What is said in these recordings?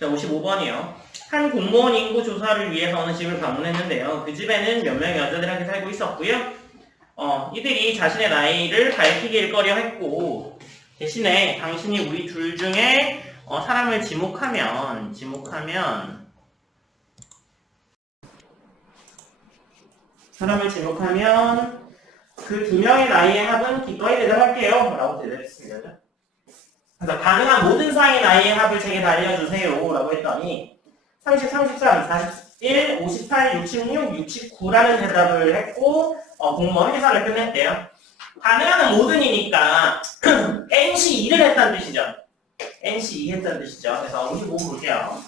자, 55번이요. 한 공무원 인구 조사를 위해서 어느 집을 방문했는데요. 그 집에는 몇 명의 여자들이 함께 살고 있었고요. 이들이 자신의 나이를 밝히길 꺼려 했고, 대신에 당신이 우리 둘 중에 사람을 지목하면 그 두 명의 나이의 합은 기꺼이 대답할게요. 라고 대답했습니다. 그래서 가능한 모든 상의 나이의 합을 제게 알려주세요. 라고 했더니 30, 33, 41, 58, 66, 69라는 대답을 했고 공무원 회사를 끝냈대요. 가능한 모든이니까 NC 2를 했다는 뜻이죠. NC 2 했다는 뜻이죠. 그래서 55 볼게요.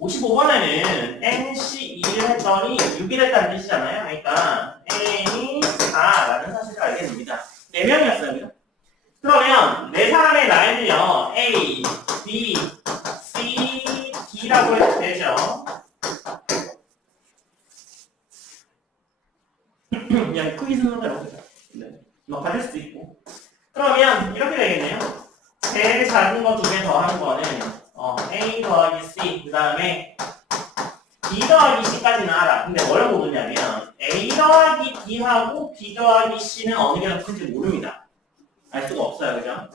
55번에는 NC 2를 했더니 6을 했다는 뜻이잖아요. 그러니까 N이 4라는 사실을 알게 됩니다. 4명이었어요. 그죠? 그러면 네 사람의 나이를요. A, B, C, D라고 해도 되죠. 그냥 크기 순서대로 네. 뭐 가질 수도 있고. 그러면 이렇게 되겠네요. 제일 작은 거 2개 더한 거는 A 더하기 C 그 다음에 B 더하기 C까지는 알아. 근데 뭘 모르냐면 A 더하기 D하고 B 더하기 C는 어느 게 더 큰지 모릅니다. 알 수가 없어요. 그죠?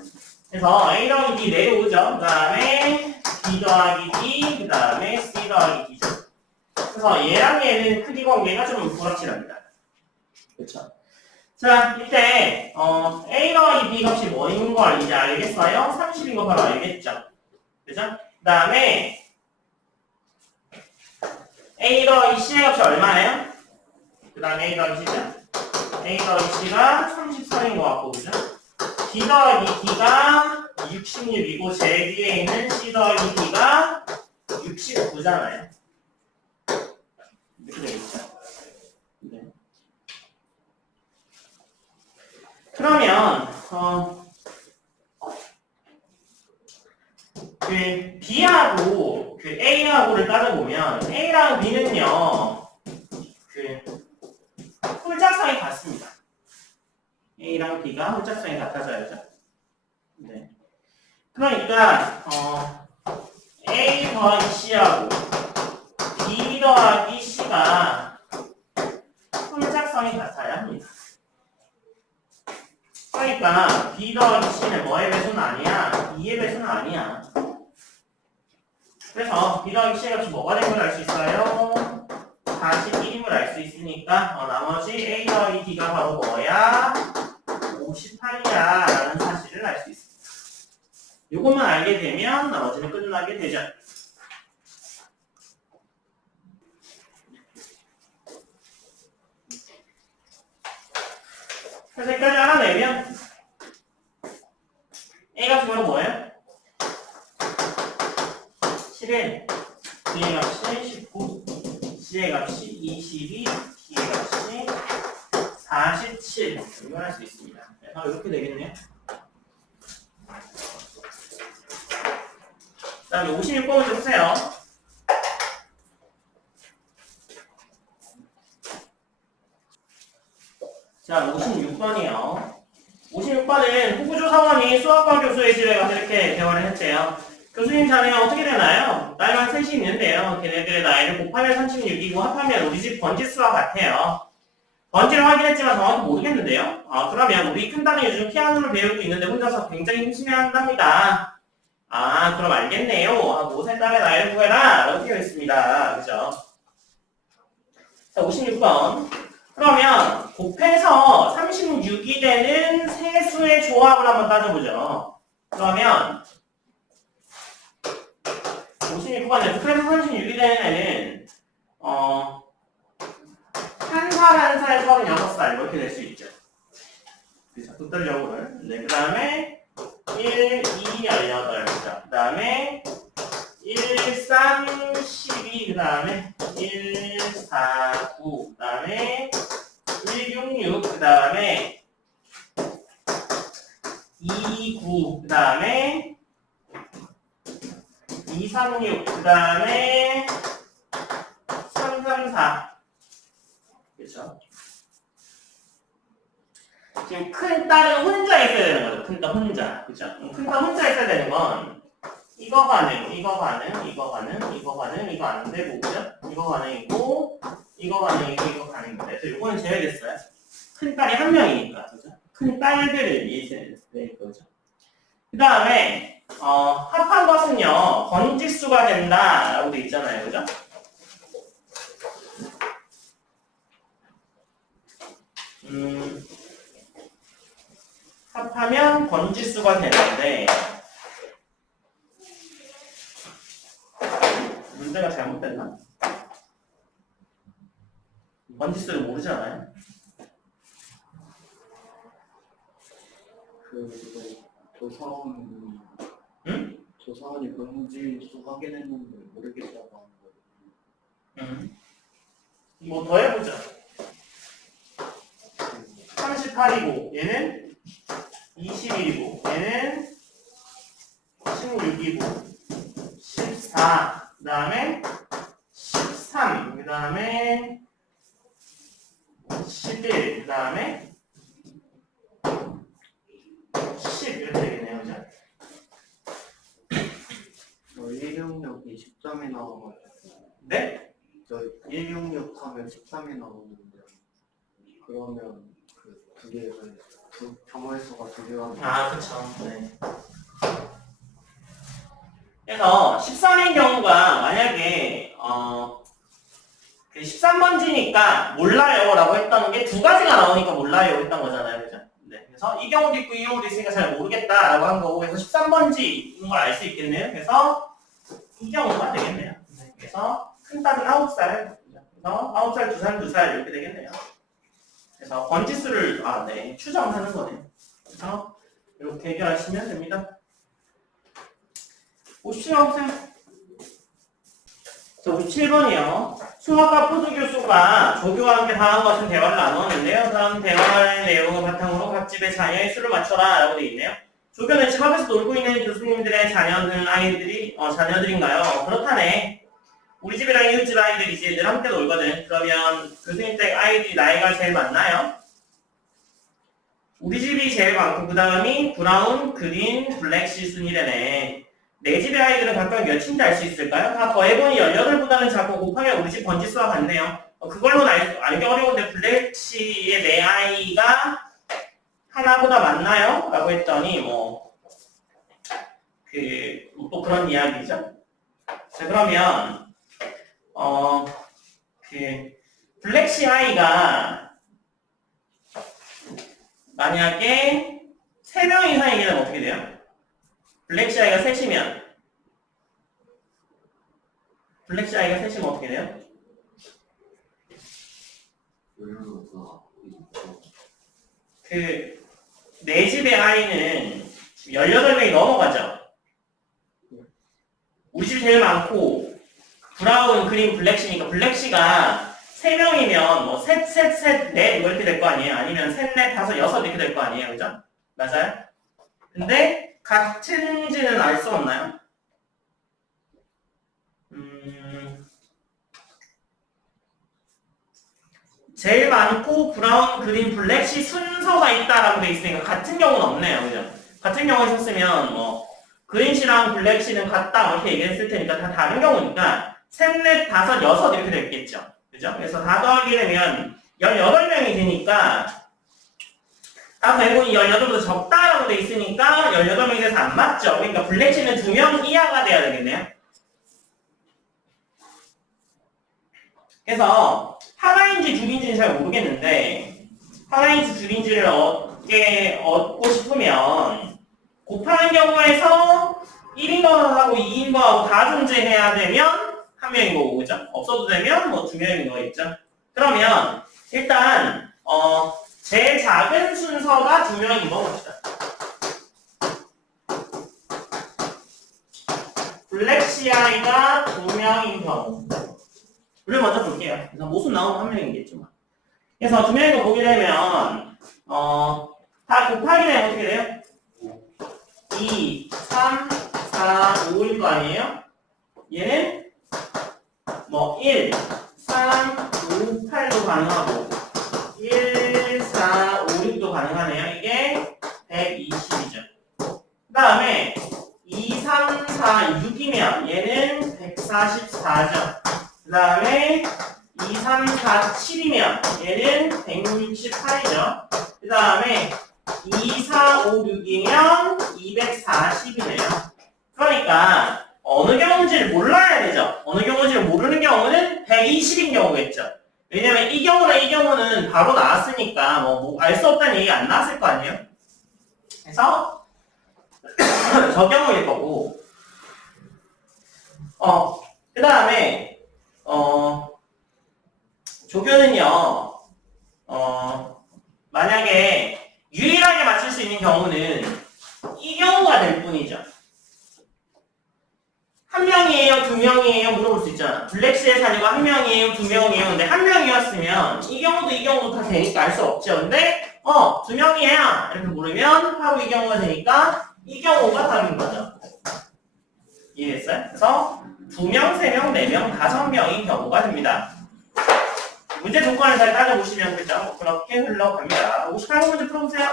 그래서 A 더하기 D 내려오죠. 그 다음에 B 더하기 D 그 다음에 C 더하기 D죠. 그래서 얘랑 얘는 크기 관계가 좀 불확실합니다. 그렇죠? 자, 이때 A 더하기 B 값이 뭐인 걸 이제 알겠어요? 30인 거 바로 알겠죠? 그죠? 그 다음에 A 더하기 C의 값이 얼마예요? 그 다음에 A 더하기 C죠? A 더하기 C가 33인 것 같고, 그죠? B 더하기 D가 66이고 제 뒤에 있는 C 더하기 D가 69잖아요. 이렇게 되겠죠? 네. 그러면 그 B하고 그 A하고를 따져보면 A랑 B는요 그 홀짝상이 같습니다. A랑 B가 홀짝상이 같아져야죠. 네. 그러니까 A 더하기 C하고 B 더하기 C가 홀짝상이 같아야 합니다. 그러니까 B 더하기 C는 뭐의 배수는 아니야? 2의 배수는 아니야. 그래서 B 더하기 C의 값이 뭐가 된 걸 알 수 있어요? 41임을 알 수 있으니까 나머지 A 더하기 D가 바로 뭐야? 58이야 라는 사실을 알 수 있습니다. 이것만 알게 되면 나머지는 끝나게 되죠. 그래서 여기까지 알아내면 A 값이 바로 뭐예요? 7일, B의 값이 19, C의 값이 22, D의 값이 47 이걸 할 수 있습니다. 그래서 이렇게 되겠네요. 그 다음에 56번을 좀 보세요. 자, 56번이요. 56번은 후보조사원이 수학과 교수의 집에 가서 이렇게 대화를 했대요. 교수님 자네 어떻게 되나요? 나이만 셋이 있는데요. 걔네들의 나이를 곱하면 36이고 합하면 우리 집 번지수와 같아요. 번지를 확인했지만 정확히 모르겠는데요. 그러면 우리 큰딸은 요즘 피아노를 배우고 있는데 혼자서 굉장히 힘심해한답니다. 그럼 알겠네요. 하고 세 딸의 나이를 구해라. 라고 되어 있습니다. 그죠? 자, 56번. 그러면 곱해서 36이 되는 세 수의 조합을 한번 따져보죠. 그러면 56번에서 그래서 36이 되는 애는 한 살 한 살 36살 이렇게 될 수 있죠. 그래서 극단적으로는. 네, 그 다음에 1, 2, 18. 그 다음에 1, 3, 12. 그 다음에 1, 4, 9. 그 다음에 1, 6, 6. 그 다음에 2, 9. 그 다음에 2, 3, 6. 그 다음에 3, 3, 4. 그렇죠? 지금 큰 딸은 혼자 있어야 되는 거죠. 큰 딸 혼자. 그죠? 큰 딸 혼자 있어야 되는 건 이거 이거 가능, 이거 가능, 이거 가능, 이거 가능, 이거 안 되고, 그죠? 이거 가능이고, 이거 가능이고, 이거 가능입니다. 그래서 요거는 제외됐어요. 큰 딸이 한 명이니까, 그죠? 큰 딸들을 이제 될 거죠. 그 다음에, 합한 것은요, 번지수가 된다, 라고 돼 있잖아요, 그죠? 합하면 번지수가 되는데, 문제가 잘못됐나? 번지수를 모르잖아요. 조사원이 응? 조사원이 번지수 확인했는데 모르겠다고 하는 거예요. 뭐 더 해보자. 38이고 얘는 21이고 얘는 16이고 14 그 다음에 13 그 다음에 11 그 다음에 10 이렇게 되겠네요, 그죠? 166이 13이 나와가지고 네? 저 166 하면 13이 나오는데 그러면 그 두 개가 점화수가 두 개가 아, 그쵸. 네. 그래서 13인 경우가 만약에 그 13번지니까 몰라요 라고 했던 게 두 가지가 나오니까 몰라요 했던 거잖아요, 그죠? 네. 그래서 이 경우도 있고 이 경우도 있으니까 잘 모르겠다 라고 한 거고, 그래서 13번지인 걸 알 수 있겠네요. 그래서 이 경우가 되겠네요. 네. 그래서 큰 딸은 9살, 그래서 9살, 2살, 2살 이렇게 되겠네요. 그래서 번지수를 추정하는 거네요. 그래서 이렇게 해결하시면 됩니다. 57번 보세요. 자, 57번이요. 수학과 포도교수가 조교와 함께 다음과 같은 대화를 나누었는데요. 다음 대화의 내용을 바탕으로 각 집의 자녀의 수를 맞춰라 라고 되어 있네요. 조교는 집 앞에서 놀고 있는 교수님들의 자녀들인가요? 그렇다네. 우리 집이랑 이웃집 아이들이지 늘 함께 놀거든. 그러면 교수님 댁 아이들이 나이가 제일 많나요? 우리 집이 제일 많고 그 다음이 브라운, 그린, 블랙시 순이래네. 내 집의 아이들은 각각 몇인지 알 수 있을까요? 다 더해보니 18보다는 작고 곱하면 우리 집 번지수가 같네요. 그걸로는 알기 어려운데 블랙시의 내 아이가 하나보다 많나요? 라고 했더니 또 그런 이야기죠. 자, 그러면 블랙시 아이가 만약에 3명 이상이게 되면 어떻게 돼요? 블랙시 아이가 셋이면 어떻게 돼요? 내 집의 아이는 18명이 넘어가죠. 우리 집이 제일 많고 브라운, 그린, 블랙시니까 블랙시가 3명이면 셋, 넷 이렇게 될 거 아니에요? 아니면 셋, 넷, 다섯, 여섯 이렇게 될 거 아니에요? 그죠? 맞아요? 근데 같은지는 알 수 없나요? 제일 많고 브라운, 그린, 블랙시 순서가 있다라고 돼 있으니까 같은 경우는 없네요. 그죠? 같은 경우 있었으면 그린시랑 블랙시는 같다 이렇게 얘기했을 테니까 다 다른 경우니까 셋, 넷, 다섯, 여섯 이렇게 됐겠죠. 그죠? 그래서 다 더하게 되면 18명이 되니까 다 더해보니 18보다 적다라고 돼 있으니까 18명이 돼서 안 맞죠. 그러니까 블랙시는 2명 이하가 돼야 되겠네요. 그래서 하나인지 둘인지는 잘 모르겠는데 하나인지 둘인지를 얻고 싶으면 곱하는 경우에서 1인번하고 2인번하고 다 존재해야 되면 한 명인 거고, 그죠? 없어도 되면 2명인 거겠죠? 그러면 일단 제일 작은 순서가 2명인 거 봅시다. 블랙시 아이가 2명인 경우 우리 먼저 볼게요. 그래서 모순 나오면 1명이겠죠. 그래서 2명인 거 보게 되면 다 곱하기 되면 어떻게 돼요? 2, 3, 4, 5일 거 아니에요? 얘는 1, 3, 5, 8도 가능하고 1, 4, 5, 6도 가능하네요. 이게 120이죠. 그 다음에 2, 3, 3, 4, 6이면 얘는 144죠. 그 다음에 2, 3, 4, 7이면 얘는 168이죠. 그 다음에 2, 4, 5, 6이면 240이네요. 그러니까 어느 경우인지를 몰라야 되죠. 어느 경우인지를 모르는 경우는 120인 경우겠죠. 왜냐면 이 경우나 이 경우는 바로 나왔으니까 뭐 알 수 없다는 얘기가 안 나왔을 거 아니에요. 그래서 저 경우일 거고 그 다음에 조교는요 만약에 유일하게 맞출 수 있는 경우는 이 경우가 될 뿐이죠. 한 명이에요, 두 명이에요 물어볼 수 있잖아. 블랙스의 자녀가 한 명이에요, 두 명이에요. 근데 한 명이었으면 이 경우도 다 되니까 알 수 없죠. 근데 두 명이에요 이렇게 물으면 바로 이 경우가 되니까 이 경우가 답인 거죠. 이해됐어요? 그래서 2명, 3명, 4명, 5명인 경우가 됩니다. 문제 조건을 잘 따져보시면 그죠? 그렇게 흘러갑니다. 58번 문제 풀어보세요.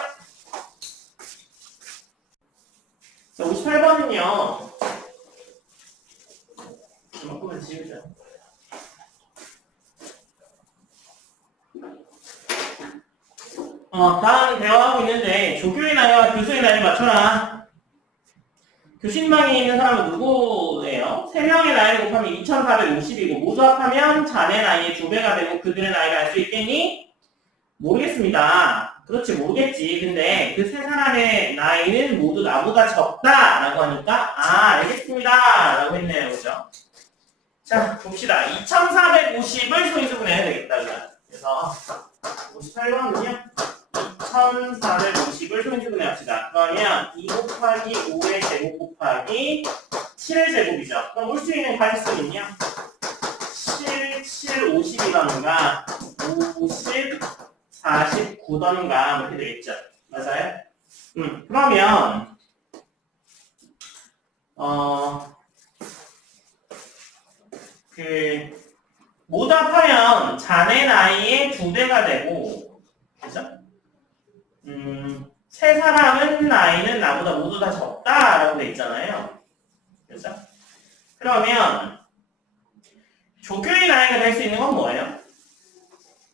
58번은요. 이만큼은 지우죠. 다음 대화하고 있는데 조교의 나이와 교수의 나이를 맞춰라. 교신방에 있는 사람은 누구예요? 3명의 나이를 곱하면 2450이고 모두 합하면 자네 나이의 2배가 되고 그들의 나이를 알 수 있겠니? 모르겠습니다. 그렇지 모르겠지. 근데 그 3사람의 나이는 모두 나보다 적다 라고 하니까 알겠습니다 라고 했네요. 그죠? 자 봅시다. 2450을 소인수분해야 되겠다. 그래서 58번은요 2450을 소인수분해 합시다. 그러면 2 곱하기 5의 제곱 곱하기 7의 제곱이죠. 그럼 올 수 있는 가짓수는요 7, 7, 50이던가 50, 49던가 이렇게 되겠죠. 맞아요? 그러면 모두 합하면 자네 나이의 2배가 되고 그죠? 세 사람은 나이는 나보다 모두 다 적다라고 돼 있잖아요. 그죠? 그러면 조교의 나이가 될 수 있는 건 뭐예요?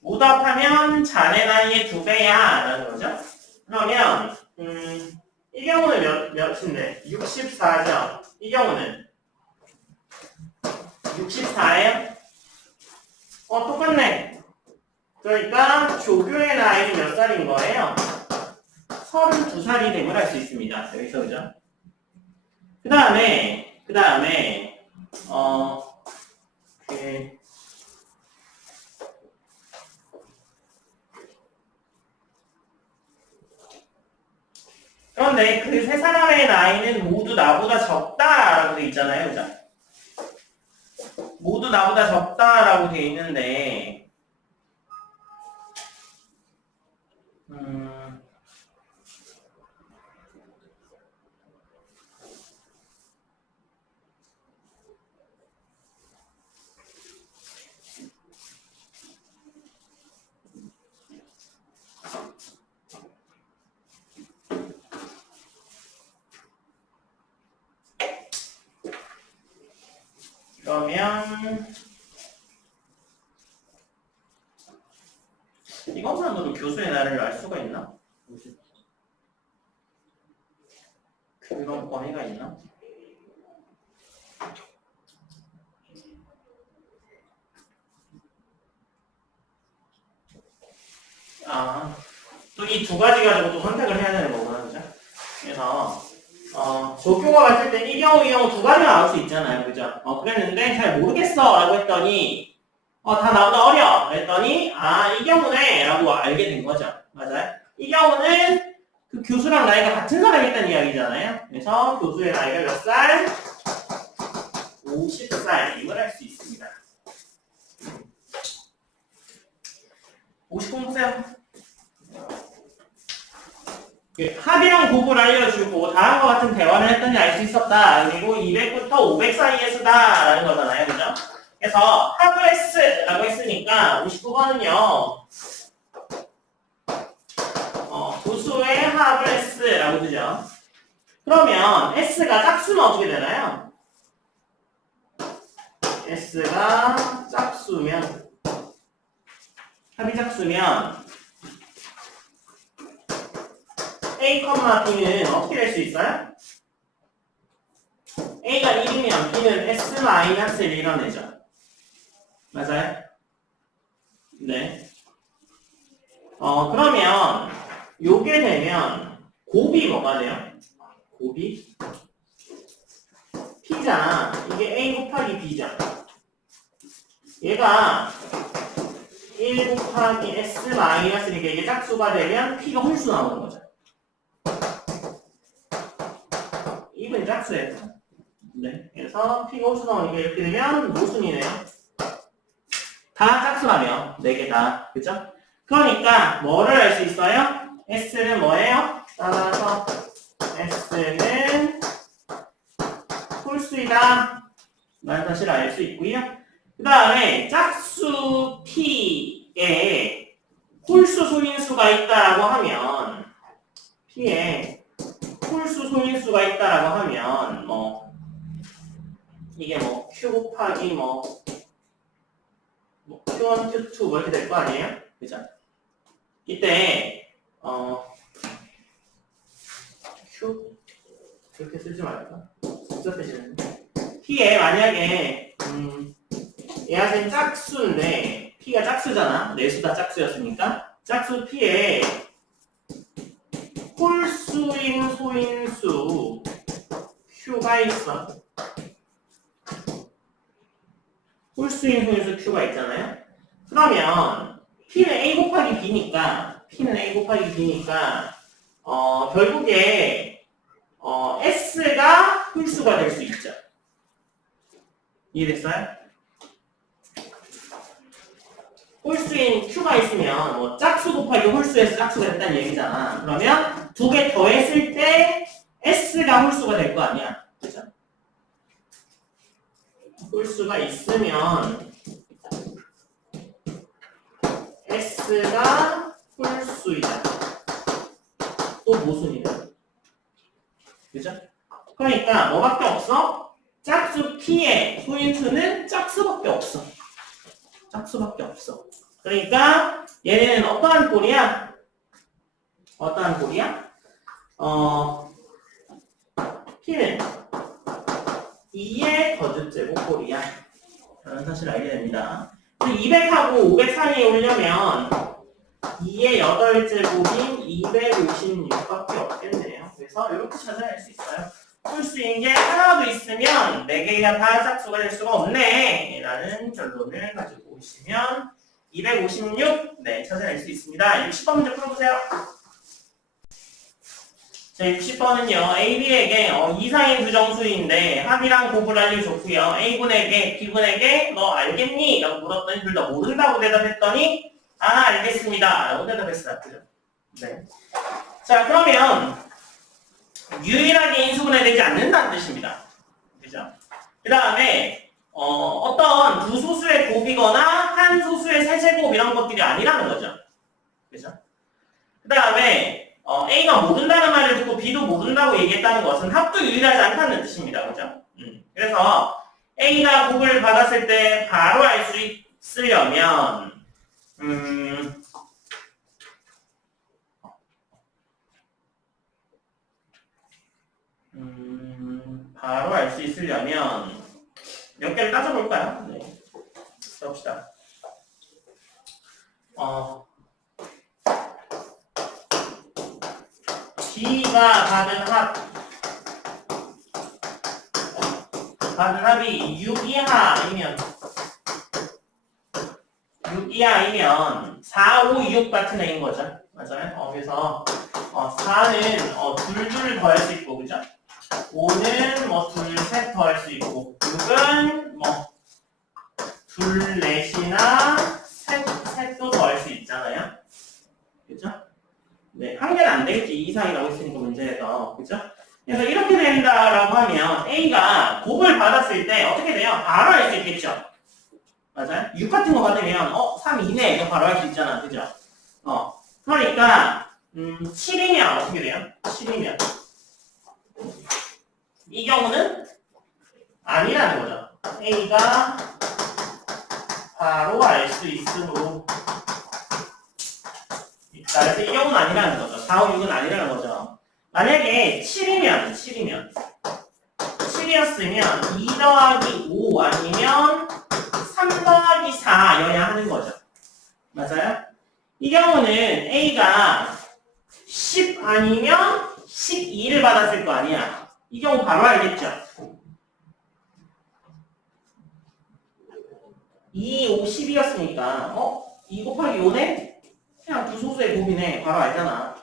모두 합하면 자네 나이의 2배야 라는 거죠. 그러면 이 경우는 몇인데? 64죠. 이 경우는 64예요? 똑같네. 그러니까 조교의 나이는 몇 살인 거예요? 32살이 됨을 알 수 있습니다. 여기서 그죠? 그 다음에 그런데 그 세 사람의 나이는 모두 나보다 적다라고 돼 있잖아요. 그죠? 모두 나보다 적다라고 돼 있는데 그러면 이것만으로 교수의 나이를 알 수가 있나? 그런 범위가 있나? 또 이 두 가지 가지고 또 선택을 해야 되는 거구나, 그죠? 그래서 조교가 봤을 때 이 경우, 이 경우 두 가지가 나올 수 있잖아요, 그죠? 그랬는데 잘 모르겠어 라고 했더니 다 나보다 어려 했더니 이 경우네 라고 알게 된 거죠. 맞아요? 이 경우는 그 교수랑 나이가 같은 사람이 있다는 이야기잖아요. 그래서 교수의 나이가 몇 살? 50살임을 알 수 있습니다. 50번 보세요. 합이랑 곱을 알려주고 다음과 같은 대화를 했더니 알 수 있었다. 그리고 200부터 500 사이에 쓰다 라는 거잖아요. 그죠? 그래서 합을 했라고 했으니까 59번은요 도수의 합을 했라고 뜨죠. 그러면 S가 짝수면 어떻게 되나요? S가 짝수면, 합이 짝수면 A, B는 어떻게 될 수 있어요? A가 1이면 B는 S-1을 이뤄내죠. 맞아요? 네. 그러면 요게 되면 곱이 뭐가 돼요? 곱이 P잖아. 이게 A 곱하기 B잖아. 얘가 1 곱하기 S-1이니까 이게 짝수가 되면 P가 홀수 나오는 거죠. 이건 짝수예요. 네. 그래서 P가 홀수 나오니까 이렇게 되면 모순이네요. 다 짝수라며. 4개 다. 그죠? 그러니까 뭐를 알 수 있어요? S는 뭐예요? 따라서 S는 홀수이다. 라는 사실을 알 수 있고요. 그 다음에 짝수 P에 홀수 소인수가 있다라고 하면 P에 홀수 소인수가 있다라고 하면 이게 Q 곱하기 Q1, Q2 이렇게 될 거 아니에요? 그죠? 이때 Q 이렇게 쓰지 말까? 복잡해지는데 P에 만약에 얘가 지금 짝수인데 P가 짝수잖아. 내수 다 짝수였으니까 짝수 P에 홀수인 소인수 Q가 있어. 홀수인 소인수 Q가 있잖아요. 그러면 P는 A 곱하기 B니까 결국에 S가 홀수가 될 수 있죠. 이해됐어요? 홀수인 Q가 있으면 짝수 곱하기 홀수에서 짝수가 됐다는 얘기잖아. 그러면 두 개 더했을 때 S가 홀수가 될 거 아니야. 그죠? 홀수가 있으면 S가 홀수이다. 또 모순이다. 그죠? 그러니까 뭐밖에 없어? 짝수 P의 소인수는 짝수밖에 없어. 짝수밖에 없어. 그러니까 얘는 어떠한 꼴이야? 어떠한 꼴이야? P는 2의 거듭제곱 꼴이야. 라는 사실을 알게 됩니다. 200하고 500 사이에 오려면 2의 8제곱인 256밖에 없겠네요. 그래서 이렇게 찾아낼 수 있어요. 홀수인 게 하나도 있으면 4개가 다 짝수가 될 수가 없네 라는 결론을 가지고 오시면 256 찾아낼 수 있습니다. 60번 문제 풀어보세요. 자, 60번은요 A, B에게 이상인 부정수인데 합이랑 곱을 알려줬고요. A분에게 B분에게 너 알겠니? 라고 물었더니 둘 다 모른다고 대답했더니 알겠습니다 라고 대답했어요. 그죠? 네. 자, 그러면 유일하게 인수분해되지 않는다는 뜻입니다. 그죠? 그 다음에 어떤 두 소수의 곱이거나 한 소수의 세제곱 이런 것들이 아니라는 거죠. 그죠? 그 다음에 A가 모른다는 말을 듣고 B도 모른다고 얘기했다는 것은 합도 유일하지 않다는 뜻입니다. 그죠? 그래서 A가 곱을 받았을 때 바로 알 수 있으려면 바로 알 수 있으려면 몇 개를 따져볼까요? 네. 써봅시다. B가 받은 합이 6 이하이면 4, 5, 6 같은 애인 거죠. 맞아요? 그래서 4는 둘 더할 수 있고, 그죠? 5는 둘, 셋 더할 수 있고, 6은 둘, 넷이나 셋도 더할 수 있잖아요. 그죠? 네, 한 개는 안 되겠지. 2 이상이라고 했으니까 문제에서. 그죠? 그래서 이렇게 된다라고 하면 A가 곱을 받았을 때 어떻게 돼요? 바로 알 수 있겠죠? 맞아요? 6 같은 거 받으면 3 이내 이거 바로 할 수 있잖아. 그죠? 그러니까 7이면 어떻게 돼요? 7이면 이 경우는 아니라는 거죠. A가 바로 알 수 있으므로. 자, 그래서 이 경우는 아니라는 거죠. 4, 5, 6은 아니라는 거죠. 만약에 7이면 7이었으면 2 더하기 5 아니면 3 더하기 4여야 하는 거죠. 맞아요? 이 경우는 A가 10 아니면 12를 받았을 거 아니야. 이 경우 바로 알겠죠? 2, 5, 10이었으니까 2 곱하기 5네? 그냥 두 소수의 곱이네. 바로 알잖아.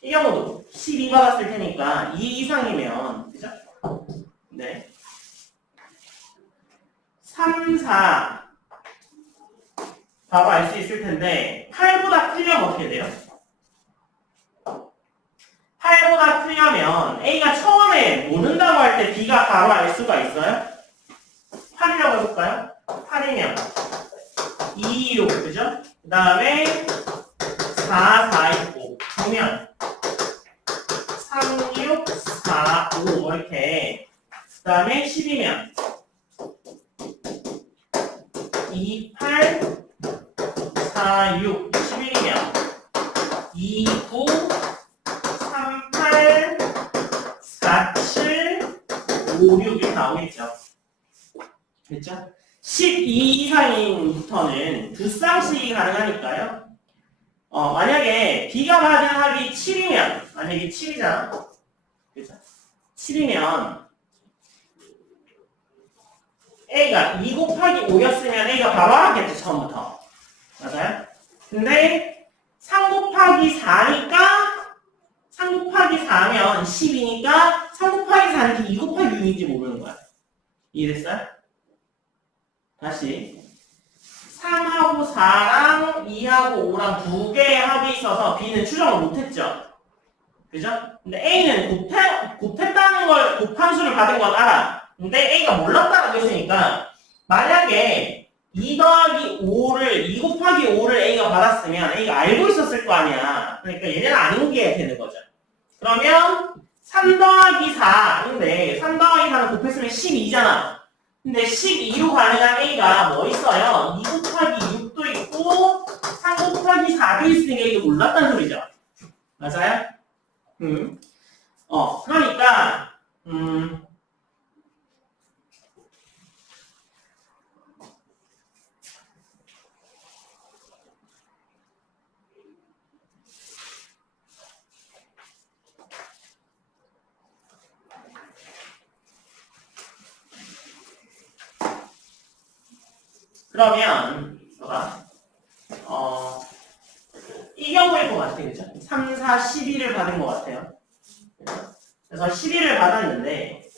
이 경우도 12 받았을 테니까 2 이상이면 그죠? 네. 3, 4 바로 알 수 있을 텐데 8보다 크려면 어떻게 돼요? 8보다 크려면 A가 처음에 모른다고 할 때 B가 바로 알 수가 있어요? 8이라고 해볼까요? 8이면 2, 6, 그죠? 그 다음에 4, 4 있고 보면 3, 6, 4, 5 이렇게 그 다음에 10이면 2, 8, 4, 6, 11이면 2, 9, 3, 8, 4, 7, 5, 6 이렇게 나오겠죠. 됐죠? 12 이상부터는 두 쌍씩이 가능하니까요. 만약에 B가 받은 합이 7이면, 만약에 7이잖아. 그죠? 7이면 A가 2 곱하기 5였으면 A가 바로 알았겠죠, 처음부터. 맞아요? 근데 3 곱하기 4니까 3 곱하기 4면 10이니까 3 곱하기 4는 2 곱하기 6인지 모르는 거야. 이해됐어요? 다시 3하고 4랑 2하고 5랑 두 개의 합이 있어서 B는 추정을 못했죠. 그죠? 근데 A는 곱했다는 걸, 곱한 수를 받은 건 알아. 근데 A가 몰랐다고 했으니까 만약에 2 더하기 5를 2 곱하기 5를 A가 받았으면 A가 알고 있었을 거 아니야. 그러니까 얘네는 아는 게 되는 거죠. 그러면 3 더하기 4인데 3 더하기 4는 곱했으면 12잖아. 근데 12로 가능한 A가 뭐 있어요? 2 곱하기 6도 있고 3 곱하기 4도 있으니까 이거 몰랐다는 소리죠. 맞아요? 그러니까 그러면 봐봐. 이 경우일 것 같아, 그죠? 3, 4, 12를 받은 것 같아요. 그래서 12를 받았는데,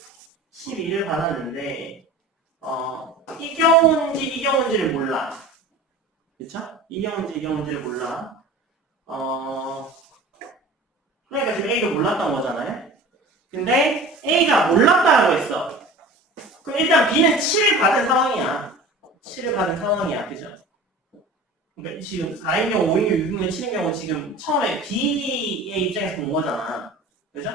이 경우인지를 몰라. 그쵸? 이 경우인지를 몰라. 그러니까 지금 A가 몰랐던 거잖아요? 근데 A가 몰랐다라고 했어. 그럼 일단 B는 7을 받은 상황이야. 7을 받은 상황이야, 그죠? 그러니까 지금 4인 경우, 5인 경우, 6인 경우, 7인 경우 지금 처음에 B의 입장에서 본 거잖아. 그죠?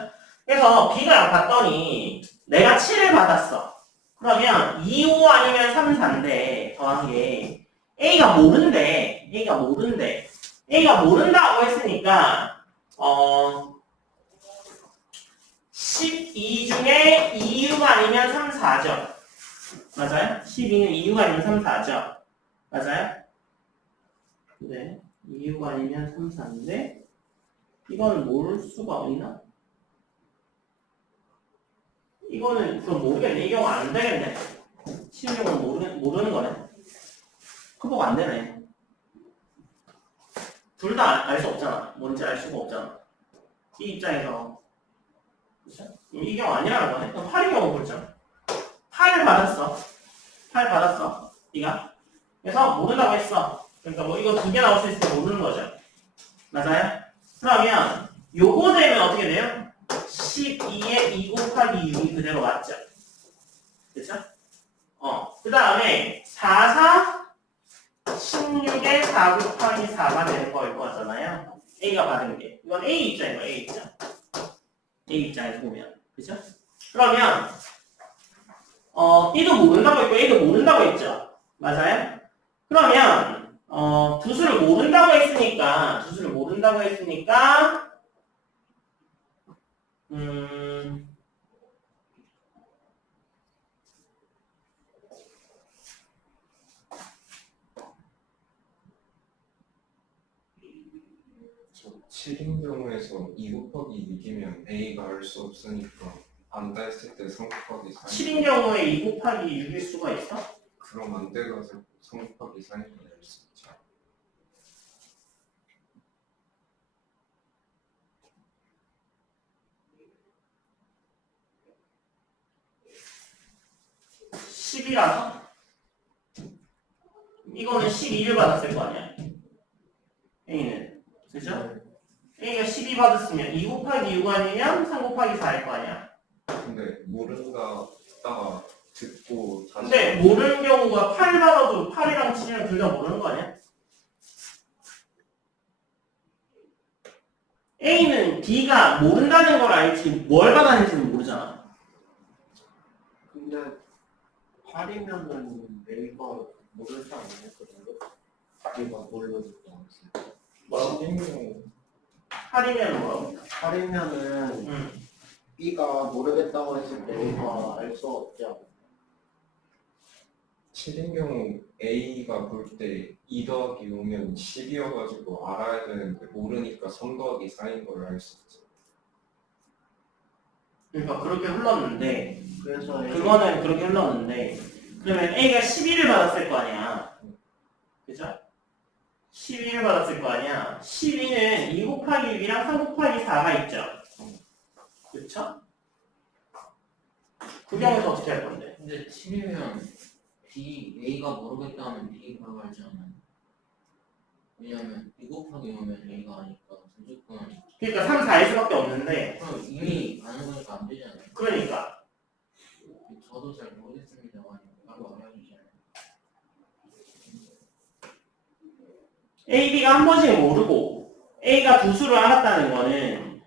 그래서 B가 봤더니 내가 7을 받았어. 그러면 2, 5 아니면 3, 4인데 더한 게 A가 모른대. A가 모른다고 했으니까 12 중에 2, 6 아니면 3, 4죠. 맞아요? 12는 2, 6 아니면 3, 4죠. 맞아요? 네. 2, 6 아니면 3, 4인데 이거는 모를 수가 있나? 이거는 그럼 모르겠네. 이 경우 안 되겠네. 쉬운 경우는 모르는 거네. 극복 안 되네. 둘 다 알 수 없잖아. 뭔지 알 수가 없잖아. 이 입장에서. 그쵸? 이 경우 아니라는 거네. 그럼 8의 경우 보죠. 8을 받았어. 네가. 그래서 모른다고 했어. 그러니까 뭐 이거 두 개 나올 수 있을 때 모르는 거죠. 맞아요? 그러면 요거 되면 어떻게 돼요? 12에 2 곱하기 6이 그대로 맞죠? 그쵸? 그 다음에 4, 4, 16에 4 곱하기 4가 되는 거일 거잖아요. A가 받은 게. 이건 A 입장인 거예요, A 입장. A 입장에서 보면. 그죠? 그러면 B도 모른다고 했고 A도 모른다고 했죠? 맞아요? 그러면 두수를 모른다고 했으니까 저 7인 경우에서 2 곱하기 6이면 A가 알 수 없으니까 안다 했을 때 3 곱하기 4. 7인 경우에 2 곱하기 6일 수가 있어? 그럼 안 돼가지고 3 곱하기 4인 걸 알 수 있죠. 십이라서 이거는 12를 받았을 거 아니야? A는. 그죠? A가 12 받았으면 2 곱하기 6 아니면 3 곱하기 4일 거 아니야? 근데 모른다 했다가 듣고 다시 근데 모르는 경우가 8 받아도 8이랑 7이랑 둘 다 모르는 거 아니야? A는 B가 모른다는 걸 알지 뭘 받았는지는 모르잖아. 근데 8이면은 A가 모르지 않나요? 그 정도? A가 모르지도 않았어요. 뭐라고? 7인 8이면 뭐라고? 8이면은 B가 모르겠다고 했을 때 A가 알 수 없지 않나요? 7인 경우 A가 볼 때 2 더하기 5면 10이어가지고 알아야 되는데 모르니까 3 더하기 4인 걸 알 수 있죠. 그러니까 그렇게 흘렀는데 그래서 그거는 그렇게 흘렀는데 그러면 A가 12를 받았을 거 아니야. 그죠? 12를 받았을 거 아니야. 12는 2 곱하기 6이랑 3 곱하기 4가 있죠. 그쵸? 그 경우에서 어떻게 할 건데? 근데 7이면 B, A가 모르겠다면 B가 알지 않아요? 왜냐면 2 곱하기 5면 A가 아니까 무조건 그러니까 3, 4일 수밖에 없는데 그럼 이미 아는 거니까 안 되잖아요. 그러니까 저도 잘 모르겠습니다만 바로 알아주잖아요. A, B가 한 번씩 모르고 A가 두 수를 알았다는 거는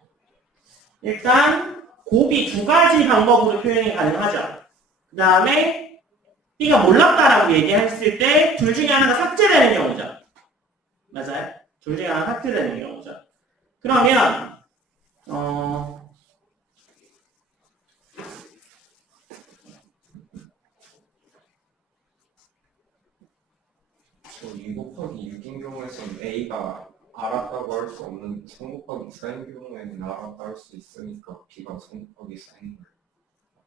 일단 곱이 두 가지 방법으로 표현이 가능하죠. 그 다음에 B가 몰랐다라고 얘기했을 때 둘 중에 하나가 삭제되는 경우죠. 맞아요? 둘 중에 하나 삭제되는 경우죠. 그러면 저 2 곱하기 6인 경우에선 A가 알았다고 할 수 없는 3 곱하기 4인 경우에는 알았다 할 수 있으니까 B가 3 곱하기 4인 걸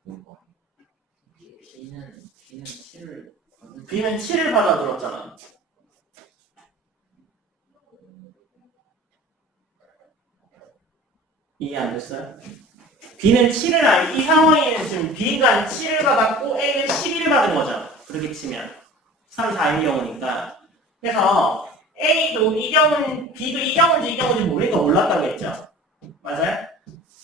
아는 거 아니에요? B는 7을 받은 B는 7을 받아들었잖아. 이해 안 됐어요? B는 7을 이 상황에는 지금 B가 7을 받았고 A는 12를 받은 거죠. 그렇게 치면 3, 4인 경우니까. 그래서 A도 이 경우는 B도 이 경우인지 모르니까 몰랐다고 했죠. 맞아요?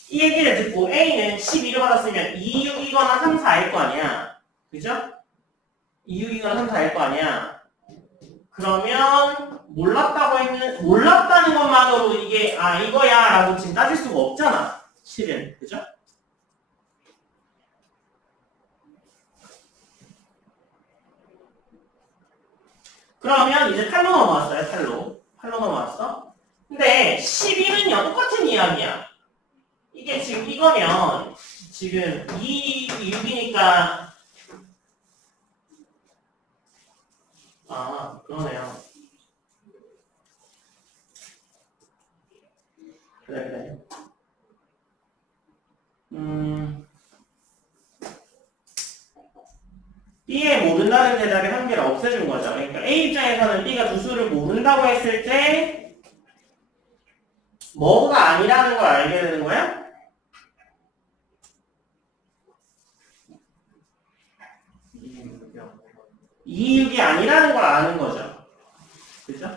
이 얘기를 듣고 A는 12를 받았으면 2, 6이거나 3, 4일 거 아니야. 그죠? 2, 6이거나 3, 4일 거 아니야. 그러면 몰랐다는 것만으로 이게 이거야 라고 지금 따질 수가 없잖아. 실은. 그죠? 그러면 이제 8로 넘어왔어요. 8로 넘어왔어. 근데 12는요 똑같은 이야기야. 이게 지금 이거면 지금 2, 6이니까 그러네요. 그래. B에 모른다는 대답이 한 개를 없애준 거죠. 그러니까 A 입장에서는 B가 두 수를 모른다고 했을 때 뭐가 아니라는 걸 알게 되는 거야? 이육이 아니라는 걸 아는 거죠. 그죠?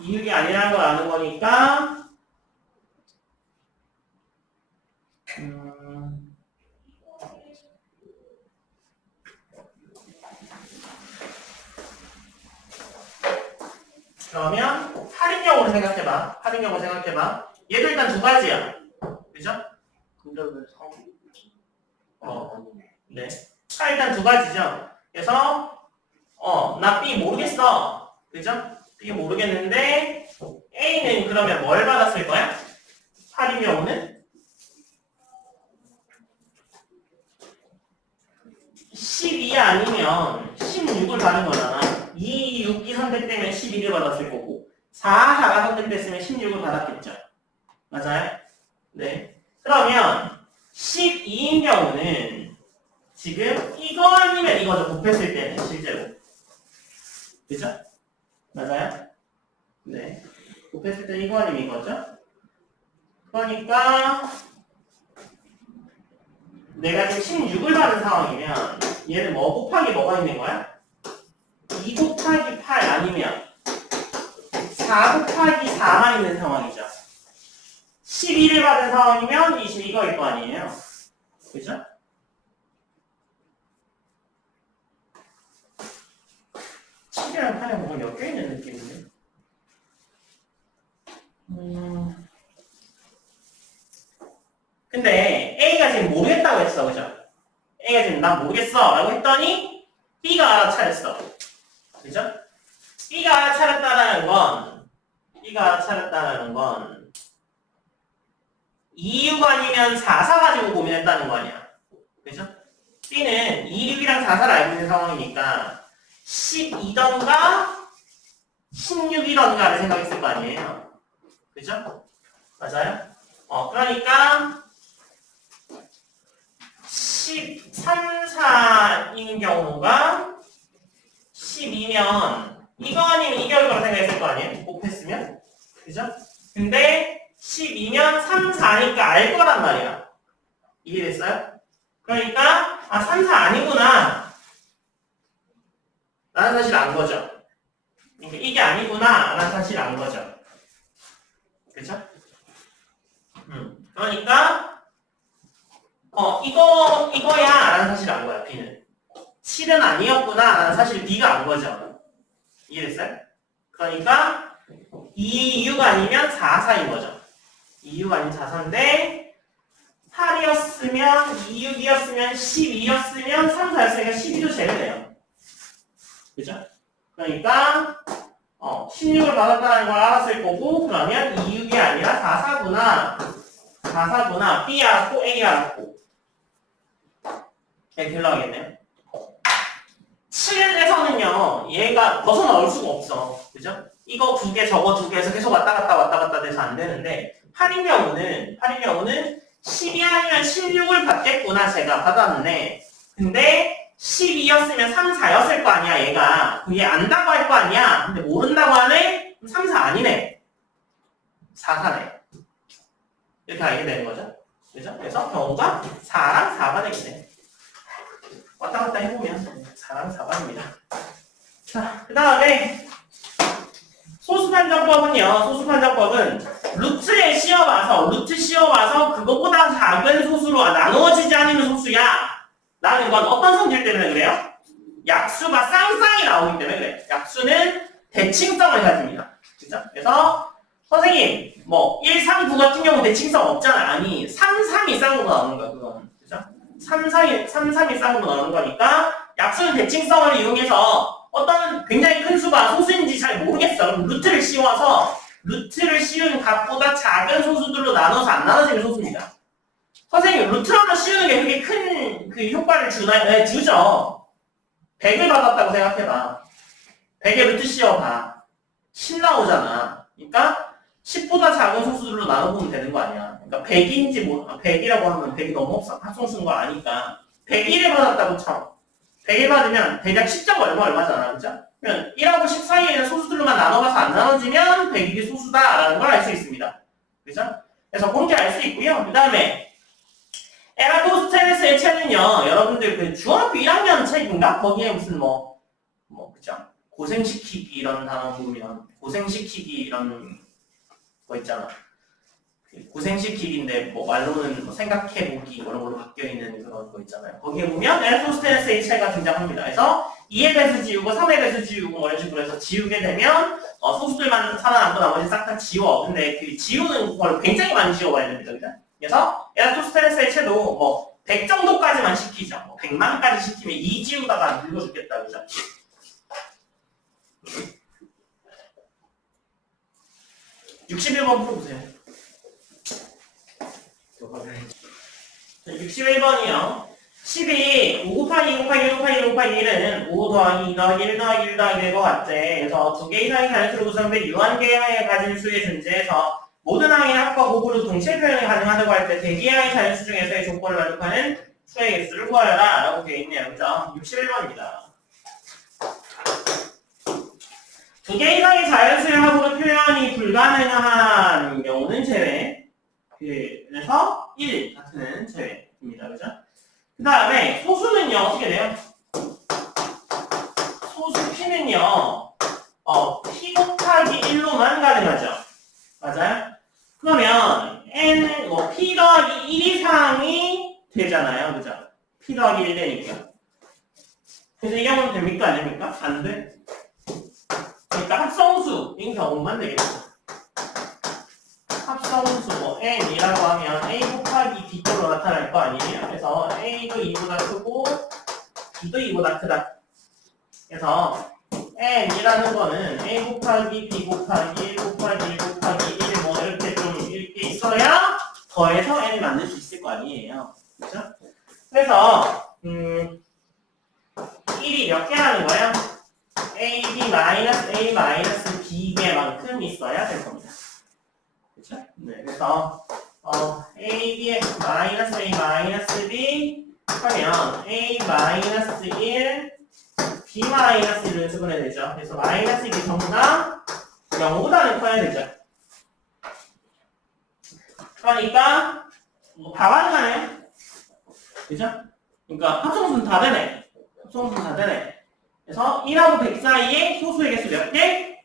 이육이 아니라는 걸 아는 거니까 그러면 8인 경우를 생각해봐. 얘도 일단 두 가지야. 그죠? 근데 왜 3? 네. 자, 일단 두 가지죠. 그래서, 나 B 모르겠어. 그죠? B 모르겠는데, A는 그러면 뭘 받았을 거야? 8인 경우는? 12 아니면 16을 받은 거잖아. 2, 6이 선택되면 12를 받았을 거고, 4, 4가 선택됐으면 16을 받았겠죠. 맞아요? 네. 그러면 12인 경우는 지금 이거 아니면 이거죠. 곱했을 때는 실제로. 그죠? 맞아요? 네. 곱했을 때 이거 아니면 이거죠? 그러니까 내가 지금 16을 받은 상황이면 얘는 뭐 곱하기 뭐가 있는 거야? 2 곱하기 8 아니면 4 곱하기 4만 있는 상황이죠. 12를 받은 상황이면 22거일 거 아니에요. 그죠? 랑 8이 뭔가 엮여있는 느낌인데. 근데 A가 지금 모르겠다고 했어. 그죠? A가 지금 난 모르겠어 라고 했더니 B가 알아차렸어. 그죠? B가 알아차렸다라는 건 2, 6 아니면 4, 4 가지고 고민했다는 거 아니야. 그죠? B는 2, 6이랑 4, 4를 알고 있는 상황이니까 12던가 16이던가를 생각했을 거 아니에요. 그죠? 맞아요? 그러니까 13, 4인 경우가 12면 이거 아니면 이겨올 거라 생각했을 거 아니에요? 곱했으면? 그죠? 근데 12면 3, 4니까 알 거란 말이야. 이해됐어요? 그러니까 3, 4 아니구나 라는 사실을 안 거죠. 그러니까 이게 아니구나 라는 사실을 안 거죠. 그죠? 그러니까 이거야 라는 사실을 안 거야. B는 7은 아니었구나 라는 사실을 B가 안 거죠. 이해됐어요? 그러니까 2, 6 아니면 4, 4인 거죠. 2, 6 아니면 4, 4인데 8이었으면 2, 6이었으면 12였으면 3, 4였으니까 12도 제외돼요. 그죠? 그러니까 16을 받았다는 걸 알았을 거고, 그러면 2, 6이 아니라 4, 4구나 4, 4구나 B 알았고 A 알았고 이렇게 들어가겠네요. 7에서는요 얘가 벗어나올 수가 없어. 그죠? 이거 두 개 저거 두 개에서 계속 왔다 갔다 돼서 안 되는데 8인 경우는 12 아니면 16을 받겠구나. 제가 받았는데 근데 12였으면 3, 4였을 거 아니야. 얘가 그게 안다고 할 거 아니야. 근데 모른다고 하네? 그럼 3, 4 아니네. 4, 4네. 이렇게 알게 되는 거죠. 그죠? 그래서 경우가 4랑 4가 되겠네. 왔다 갔다 해보면 4랑 4반입니다. 자, 그 다음에 소수판정법은 루트에 씌워봐서 그거보다 작은 소수로 나누어지지 않는 소수야 라는 건 어떤 성질 때문에 그래요? 약수가 쌍쌍이 나오기 때문에 그래. 약수는 대칭성을 가집니다. 그죠? 그래서 선생님 1, 3, 9 같은 경우 대칭성 없잖아. 아니 3, 3이 쌍으로 나오는 거야. 그건. 그죠? 3, 3이 쌍으로 나오는 거니까 약수는 대칭성을 이용해서 어떤 굉장히 큰 수가 소수인지 잘 모르겠어. 그럼 루트를 씌워서 루트를 씌운 값보다 작은 소수들로 나눠서 안 나눠지는 소수입니다. 선생님 루트를 씌우는 게 그렇게 큰 그 효과를 주나요? 네, 주죠. 100을 받았다고 생각해봐. 100에 루트 씌워봐. 10 나오잖아. 그러니까 10보다 작은 소수들로 나눠보면 되는 거 아니야. 그러니까 100인지 100이라고 하면 100이 너무 합성 쓴 거 아니까 101을 받았다고 쳐. 100을 받으면 대략 10점 얼마잖아. 그죠? 그러면 1하고 10 사이에 있는 소수들로만 나눠봐서 안 나눠지면 101이 소수다라는 걸 알 수 있습니다. 그죠? 그래서 그렇게 알 수 있고요. 그 다음에 에라토스테네스의 책은요, 여러분들 그 중학교 1학년 책인가? 거기에 무슨 그죠? 고생시키기 이런 단어 보면 고생시키기 이런 거 있잖아. 고생시키기인데 말로는 생각해보기 이런 걸로 바뀌어있는 그런 거 있잖아요. 거기에 보면 에라토스테네스의 책가 등장합니다. 그래서 2의 배수 지우고 3의 배수 지우고 이런 식으로 해서 지우게 되면 소수들만 살아남고 나머지 싹 다 지워. 근데 그 지우는 걸 굉장히 많이 지워봐야 됩니다. 그죠? 그래서 에라토스테네스의 책도 100 정도까지만 시키죠. 뭐 100만까지 시키면 이 지우다가 늙어 죽겠다, 그죠? (61번) 풀어보세요. 61번이요. 12, 5 곱하기 2 곱하기 1 곱하기 1 곱하기 1은 5 더하기 2 더하기 1 더하기 1 더하기 1것 같지. 그래서 두 개 이상의 자연수로 구성된 유한계의 항을 가진 수의 존재에서 모든 항의 합과 곱으로 동시에 표현이 가능하다고 할 때 대기항의 자연수 중에서의 조건을 만족하는 수의 개수를 구하여라 라고 되어 있네요. 그죠? 61번입니다. 두 개 이상의 자연수의 합으로 표현이 불가능한 경우는 제외. 그래서 1 같은 제외입니다. 그죠? 그 다음에 소수는요, 어떻게 돼요? 소수 P는요, P 곱하기 1로만 가능하죠. 맞아요? 그러면 N, P 더하기 1 이상이 되잖아요. 그죠? P 더하기 1 되니까. 그래서 이 경우는 됩니까? 안 됩니까? 안 돼. 그러니까 합성수인 경우만 되겠죠. 합성수 뭐 n이라고 하면 a 곱하기 b꼴로 나타날 거 아니에요? 그래서 a도 2보다 크고 b도 2보다 크다. 그래서 n이라는 거는 a 곱하기 b 곱하기 1 곱하기 1 곱하기 1 뭐 이렇게 좀 이렇게 있어야 더해서 n을 만들 수 있을 거 아니에요. 그렇죠? 그래서 1이 몇 개라는 거예요? ab 마이너스 a 마이너스 b개만큼 있어야 될 겁니다. 그렇죠? 네, 그래서 a 마이너스 a 마이너스 b 하면 a 마이너스 1 b 마이너스 1을 수분해야 되죠. 그래서 마이너스 1이 전부가 0보다는 커야 되죠. 그러니까 다 가능하네요. 그죠? 그러니까 합성수는 다 되네. 합성수는 다 되네. 그래서 1하고 100 사이에 소수의 개수 몇 개?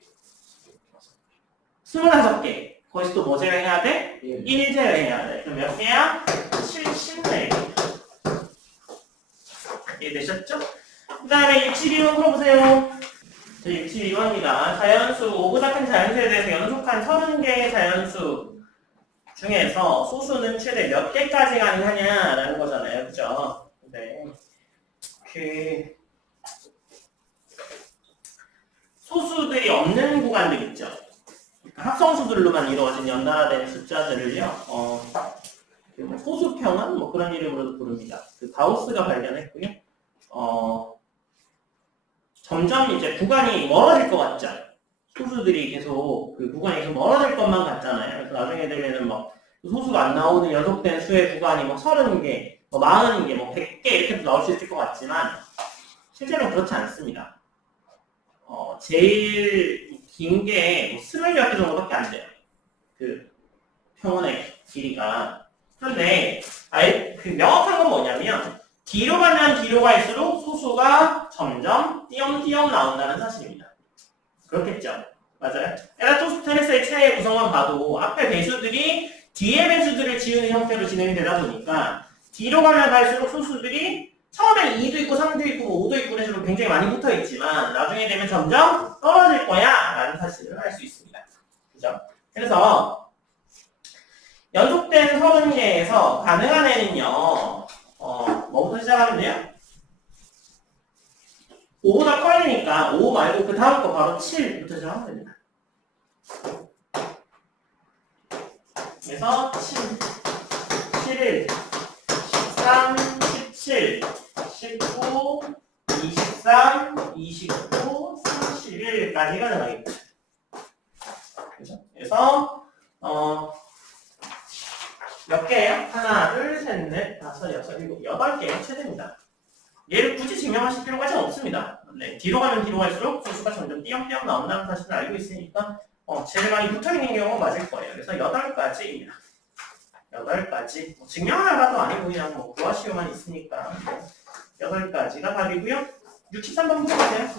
25개. 거기서 또 뭐 제외해야 돼? 1 제외해야 돼. 그럼 몇 개야? 74개. 이해되셨죠? 그 다음에 62번 풀어보세요. 62번입니다. 자연수, 5보다 큰 자연수에 대해서 연속한 30개의 자연수 중에서 소수는 최대 몇 개까지 가능하냐라는 거잖아요. 그죠? 네. 소수들이 없는 구간들 있죠. 합성수들로만 이루어진 연달아된 숫자들을요, 소수평은 뭐 그런 이름으로도 부릅니다. 그 가우스가 발견했고요. 점점 이제 구간이 멀어질 것 같죠. 소수들이 계속 그 구간이 계속 멀어질 것만 같잖아요. 그래서 나중에 되면은 막 소수가 안 나오는 연속된 수의 구간이 뭐 30개, 뭐 40개, 뭐 100개 이렇게도 나올 수 있을 것 같지만 실제로는 그렇지 않습니다. 제일 긴 게 20몇 개 정도밖에 안 돼요. 그 평원의 길이가. 그런데 그 명확한 건 뭐냐면 뒤로 가면 뒤로 갈수록 소수가 점점 띄엄띄엄 나온다는 사실입니다. 그렇겠죠? 맞아요? 에라토스테네스의 체의 구성만 봐도 앞에 배수들이 뒤에 배수들을 지우는 형태로 진행이 되다 보니까 뒤로 가면 갈수록 소수들이 처음엔 2도 있고 3도 있고 5도 있고 그래서 굉장히 많이 붙어 있지만 나중에 되면 점점 떨어질 거야 라는 사실을 알 수 있습니다. 그죠? 그래서 연속된 30개에서 가능한 애는요, 뭐부터 시작하면 돼요? 5보다 커야 되니까 5 말고 그 다음 거 바로 7부터 시작하면 됩니다. 그래서 7, 11, 13, 17, 19, 23, 29, 31까지 가능하겠다. 그죠? 그래서 몇 개예요? 하나, 둘, 셋, 넷, 다섯, 여섯, 일곱, 8개 최대입니다. 얘를 굳이 증명하실 필요까지는 없습니다. 네, 뒤로 가면 뒤로 갈수록 소수가 점점 띄엄띄엄 나온다는 사실을 알고 있으니까 제일 많이 붙어있는 경우가 맞을 거예요. 그래서 8가지입니다. 8가지. 증명하라도 아니고 그냥 뭐 구하시오만 있으니까 8가지가 답이고요. 63번 물어보세요.